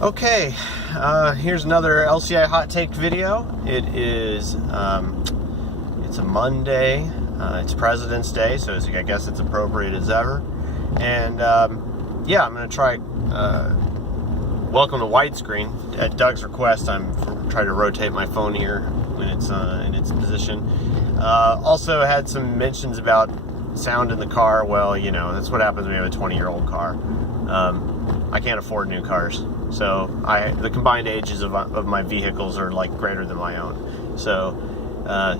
Okay, here's another LCI hot take video. It is, it's a Monday, it's President's Day, so I guess it's appropriate as ever. And, yeah, I'm going to try, welcome to widescreen. At Doug's request, I'm trying to rotate my phone here when it's in its position. Also had some mentions about sound in the car. Well, you know, that's what happens when you have a 20-year-old car. I can't afford new cars. So the combined ages of my vehicles are like greater than my own. So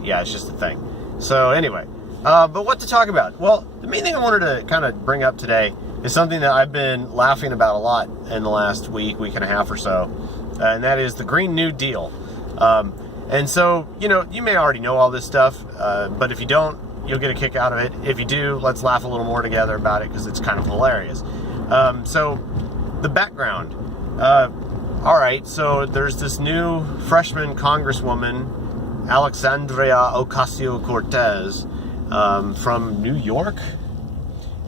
yeah, it's just a thing. So anyway, but what to talk about? Well, the main thing I wanted to kind of bring up today is something that I've been laughing about a lot in the last week and a half or so, and that is the Green New Deal. And so, you know, you may already know all this stuff, but if you don't, you'll get a kick out of it. If you do, let's laugh a little more together about it because it's kind of hilarious. So the background. All right, so there's this new freshman congresswoman, Alexandria Ocasio-Cortez, from New York,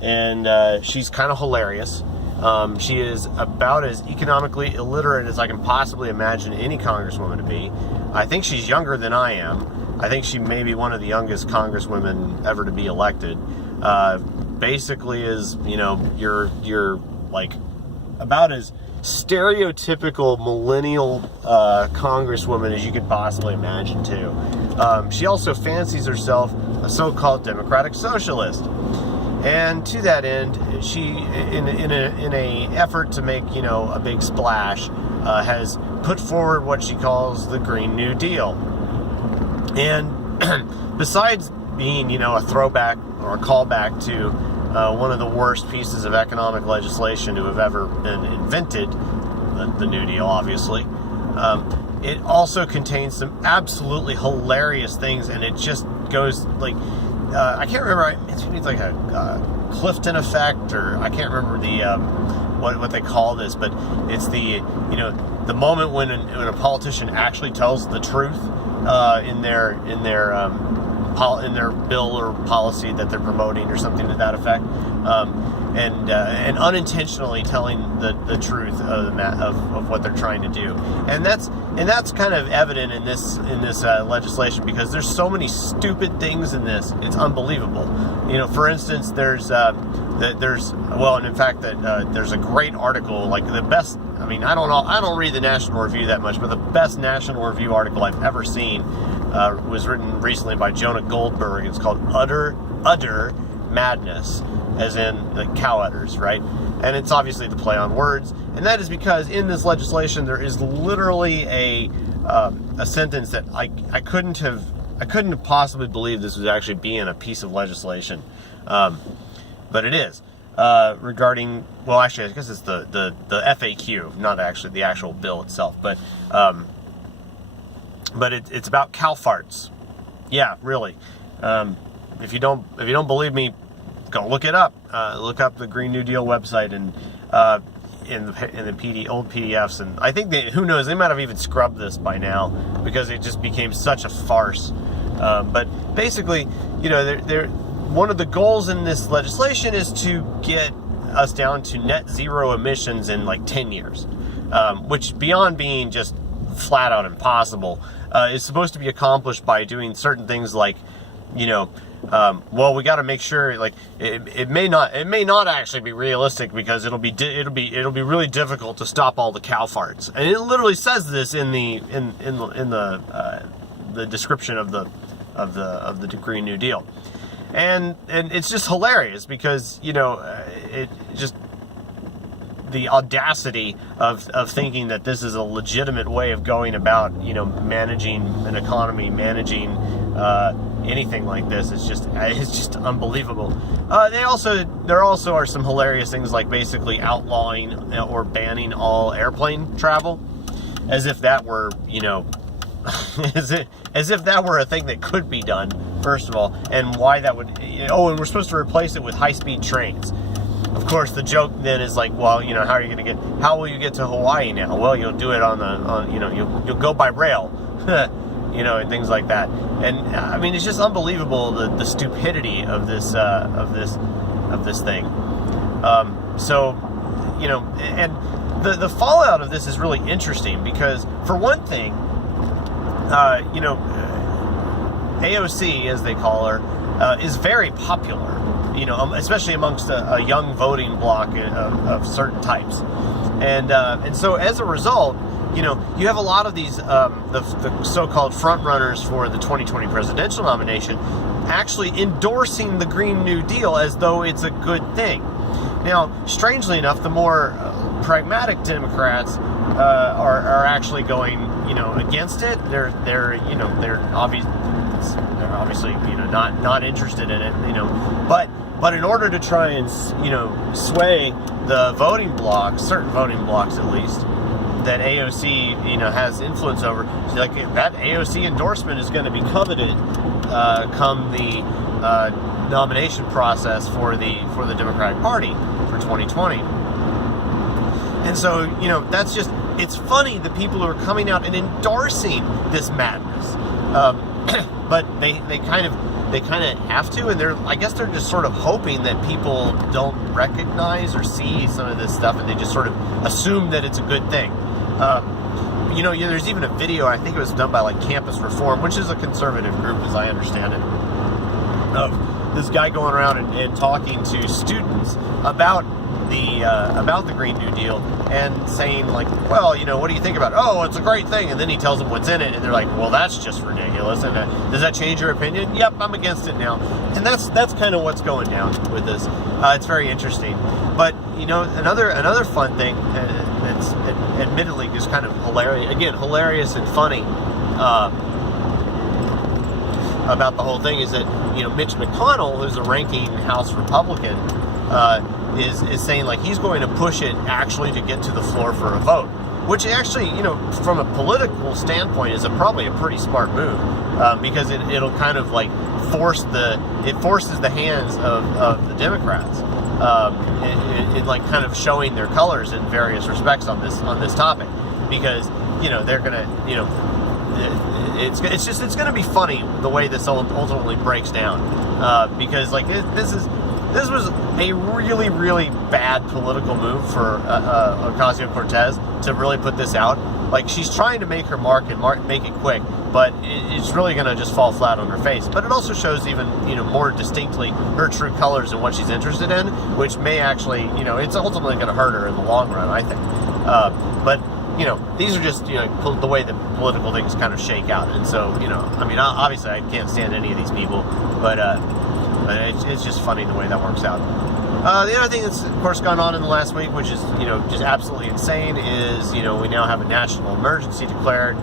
and she's kind of hilarious. She is about as economically illiterate as I can possibly imagine any congresswoman to be. I think she's younger than I am. I think she may be one of the youngest congresswomen ever to be elected. Basically is, you know, you're like about as stereotypical millennial congresswoman as you could possibly imagine too. She also fancies herself a so-called democratic socialist, and to that end, she, in a effort to make, you know, a big splash, has put forward what she calls the Green New Deal. And besides being, you know, a throwback or a callback to one of the worst pieces of economic legislation to have ever been invented, the New Deal, obviously. It also contains some absolutely hilarious things, and it just goes like, I can't remember, it's like a Clifton effect, or I can't remember the what they call this, but it's the, you know, the moment when a politician actually tells the truth in their bill or policy that they're promoting or something to that effect, and unintentionally telling the truth of what they're trying to do, and that's kind of evident in this legislation, because there's so many stupid things in this. It's unbelievable. You know, for instance, there's a great article, like the best. I mean, I don't read the National Review that much, but the best National Review article I've ever seen was written recently by Jonah Goldberg. It's called Utter Madness, as in the cow udders, right? And it's obviously the play on words, and that is because in this legislation there is literally a sentence that I couldn't have possibly believed this was actually being a piece of legislation, but it is. Regarding, well, actually, I guess it's the FAQ, not actually the actual bill itself, but it's about cow farts. Yeah, really. If you don't believe me, go look it up. Look up the Green New Deal website and in the old PDFs, and I think who knows, they might have even scrubbed this by now because it just became such a farce. But basically, you know, one of the goals in this legislation is to get us down to net zero emissions in like 10 years, which, beyond being just flat out impossible, is supposed to be accomplished by doing certain things like, you know, well, we got to make sure, like, it may not actually be realistic, because it'll be really difficult to stop all the cow farts, and it literally says this in the description of the Green New Deal. And it's just hilarious because, you know, it just, the audacity of thinking that this is a legitimate way of going about, you know, managing an economy, managing anything like this is just unbelievable. There also are some hilarious things, like basically outlawing or banning all airplane travel, as if that were, you know, as if that were a thing that could be done, first of all, and why that would, and we're supposed to replace it with high-speed trains. Of course, the joke then is like, well, you know, how will you get to Hawaii now? Well, you'll do it you'll go by rail, you know, and things like that. And I mean, it's just unbelievable the stupidity of this thing. So, you know, and the fallout of this is really interesting because, for one thing, AOC, as they call her, is very popular, especially amongst a young voting bloc of certain types. And so as a result, you have a lot of these, the so-called front runners for the 2020 presidential nomination actually endorsing the Green New Deal as though it's a good thing. Now, strangely enough, the more pragmatic Democrats are actually going, against it. They're obviously not interested in it, but in order to try and sway the voting blocks, certain voting blocks at least, that AOC has influence over, like that AOC endorsement is going to be coveted come the nomination process for the Democratic Party for 2020. And so that's just, it's funny the people who are coming out and endorsing this madness, but they kind of have to, and I guess they're just sort of hoping that people don't recognize or see some of this stuff, and they just sort of assume that it's a good thing. There's even a video, I think it was done by like Campus Reform, which is a conservative group as I understand it, of this guy going around and talking to students about the Green New Deal and saying like, well, what do you think about it? Oh, it's a great thing. And then he tells them what's in it, and they're like, well, that's just ridiculous. And does that change your opinion? Yep, I'm against it now. And that's kind of what's going down with this. It's very interesting. But another fun thing that's admittedly just kind of hilarious and funny about the whole thing is that Mitch McConnell, who's a ranking House Republican, is saying like he's going to push it actually to get to the floor for a vote, which actually, from a political standpoint is probably a pretty smart move, because it'll kind of like forces the hands of the Democrats in like kind of showing their colors in various respects on this topic, because they're gonna it's gonna be funny the way this ultimately breaks down, because like this was a really, really bad political move for Ocasio-Cortez to really put this out. Like, she's trying to make her mark and make it quick, but it's really going to just fall flat on her face. But it also shows even, more distinctly her true colors and what she's interested in, which may actually, it's ultimately going to hurt her in the long run, I think. But these are just, the way the political things kind of shake out. And so, obviously I can't stand any of these people, but it's just funny the way that works out. The other thing that's, of course, gone on in the last week, which is, just absolutely insane, is, we now have a national emergency declared,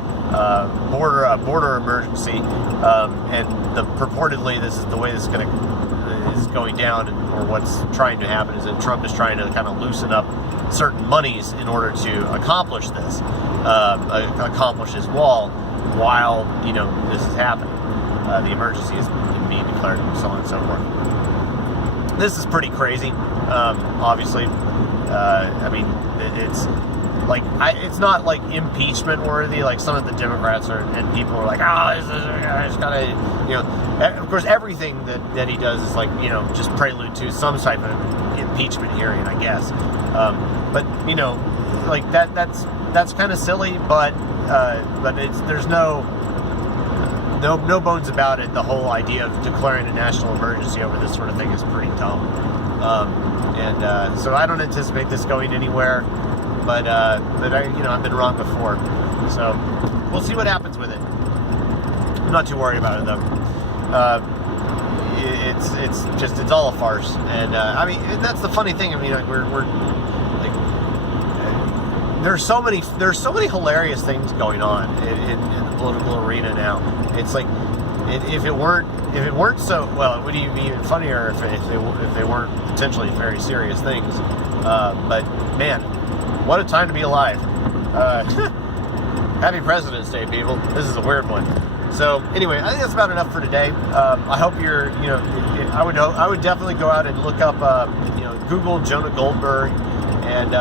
border emergency, and purportedly this is the way this is going down, or what's trying to happen is that Trump is trying to kind of loosen up certain monies in order to accomplish this, accomplish his wall while, this is happening. The emergency is being declared, and so on and so forth. This is pretty crazy, obviously. It's like, it's not like impeachment worthy, like some of the Democrats and people are like, it's gotta, of course, everything that he does is like, just prelude to some type of impeachment hearing, I guess. But, like that's kind of silly, but there's no bones about it. The whole idea of declaring a national emergency over this sort of thing is pretty dumb. So I don't anticipate this going anywhere, but I've been wrong before. So we'll see what happens with it. I'm not too worried about it though. It's all a farce. And that's the funny thing. We're there's so many hilarious things going on in the political arena now. It's like, if it weren't so, well, it would even be even funnier if they weren't potentially very serious things. But man, what a time to be alive! Happy President's Day, people. This is a weird one. So anyway, I think that's about enough for today. I hope you're, I would definitely go out and look up, Google Jonah Goldberg and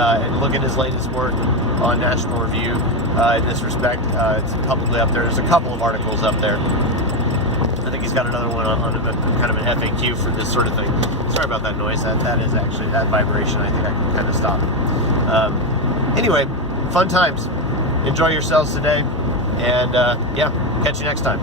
look at his latest work on National Review. In this respect, it's publicly up there. There's a couple of articles up there. I think he's got another one on kind of an FAQ for this sort of thing. Sorry about that noise. That is actually that vibration. I think I can kind of stop. Anyway, fun times. Enjoy yourselves today. And yeah, catch you next time.